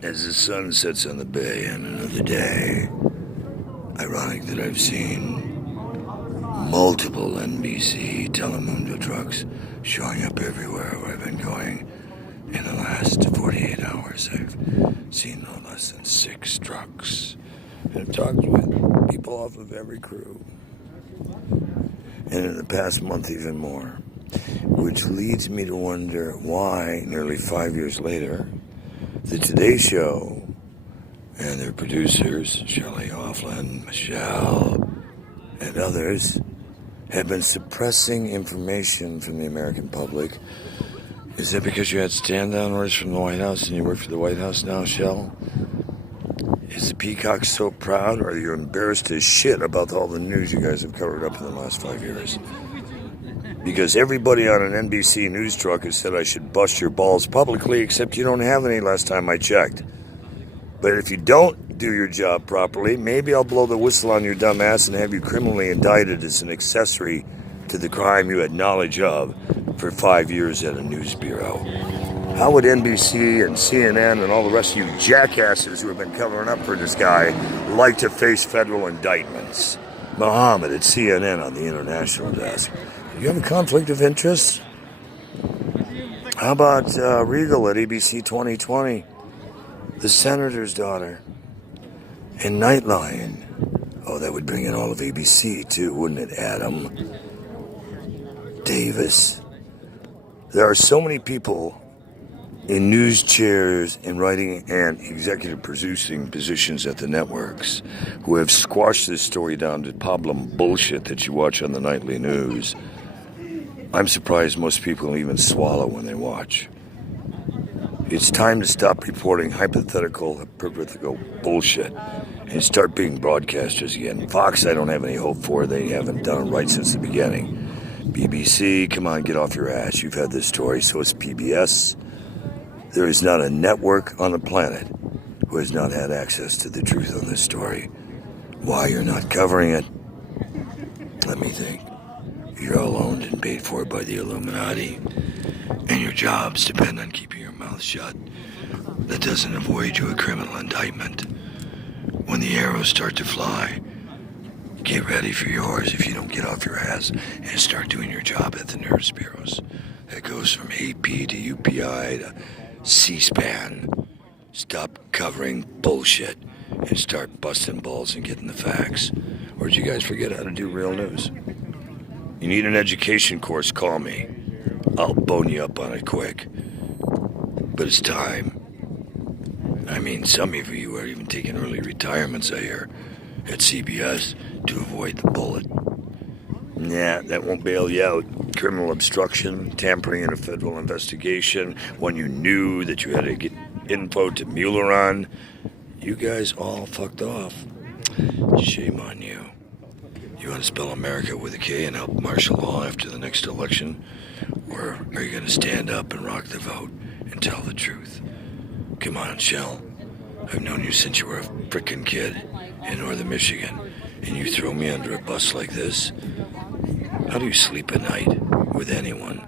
As the sun sets on the bay on another day, ironic that I've seen multiple NBC Telemundo trucks showing up everywhere where I've been going in the last 48 hours. I've seen no less than 6 trucks. And I've talked with people off of every crew. And in the past month, even more. Which leads me to wonder why, nearly 5 years later, the Today Show and their producers, Shelley Offland, Michelle, and others, have been suppressing information from the American public. Is that because you had stand-down orders from the White House and you work for the White House now, Shell? Is the Peacock so proud, or are you embarrassed as shit about all the news you guys have covered up in the last 5 years? Because everybody on an NBC news truck has said I should bust your balls publicly, except you don't have any last time I checked. But if you don't do your job properly, maybe I'll blow the whistle on your dumb ass and have you criminally indicted as an accessory to the crime you had knowledge of for 5 years at a news bureau. How would NBC and CNN and all the rest of you jackasses who have been covering up for this guy like to face federal indictments? Muhammad at CNN on the international desk. Do you have a conflict of interest? How about Regal at ABC 2020? The Senator's Daughter. And Nightline. Oh, that would bring in all of ABC too, wouldn't it, Adam? Davis. There are so many people in news chairs and writing and executive producing positions at the networks who have squashed this story down to problem bullshit that you watch on the nightly news. I'm surprised most people even swallow when they watch. It's time to stop reporting hypothetical bullshit and start being broadcasters again. Fox, I don't have any hope for. They haven't done it right since the beginning. BBC, come on, get off your ass. You've had this story, so is PBS. There is not a network on the planet who has not had access to the truth on this story. Why you're not covering it? Let me think. You're all owned and paid for by the Illuminati, and your jobs depend on keeping your mouth shut. That doesn't avoid you a criminal indictment. When the arrows start to fly, get ready for yours if you don't get off your ass and start doing your job at the news bureaus. That goes from AP to UPI to C-SPAN. Stop covering bullshit and start busting balls and getting the facts. Or did you guys forget how to do real news? You need an education course, call me. I'll bone you up on it quick. But it's time. I mean, some of you are even taking early retirements, I hear, at CBS to avoid the bullet. Nah, that won't bail you out. Criminal obstruction, tampering in a federal investigation, when you knew that you had to get info to Mueller on. You guys all fucked off. Shame on you. You want to spell America with a K and help martial law after the next election? Or are you going to stand up and rock the vote and tell the truth? Come on, Shell. I've known you since you were a frickin' kid in northern Michigan, and you throw me under a bus like this? How do you sleep at night with anyone?